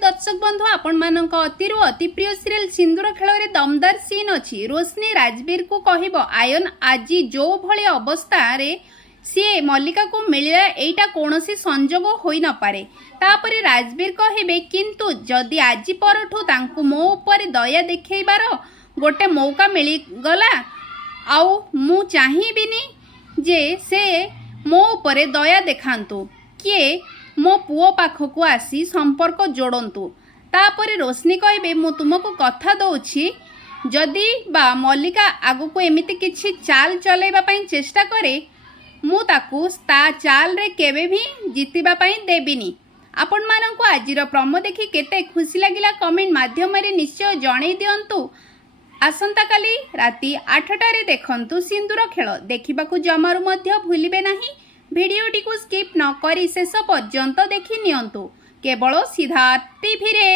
दर्शक बंधु आपण मानक अतिरु अति प्रिय सीरियल सिंदूर खेल रे दमदार सीन अच्छी। रोशनी राजवीर को कहब आयन आज जो भली अवस्था रे सी मल्लिका को मिलला एटा कौनसी संजोग होई न पारे। तापरे राजवीर कहबे किंतु जदि आज परठू तांकु मो ऊपर दया देखैबार गोटे मौका मिलगला आउ मु चाहिबिनी जे से मो ऊपर दया देखांतु किए मो पुओ पाखकु आसी संपर्क जोड़ंतु। तापरे रोशनी कहबे मु तुमको कथा दउछि जदि बा मल्लिका आगु एमिति किछि चाल चलैबा पई चेष्टा करे मु ताकू ता चाल रे केबे भी जितिबा पई देबिनी। आपण माननकु आजिर प्रमो देखि केते खुशी लागिला कमेंट माध्यम रे निश्चय जणै दियंतु। आसंता काली राति 8टा रे देखंतु सिंदूर खेल देखिबाकू जमारू मध्य भूलिबे नाही। भिडियोटी को स्किप न करी शेष पर्यंत देखि नियंतु केवल सिद्धार्थ टीवी रे।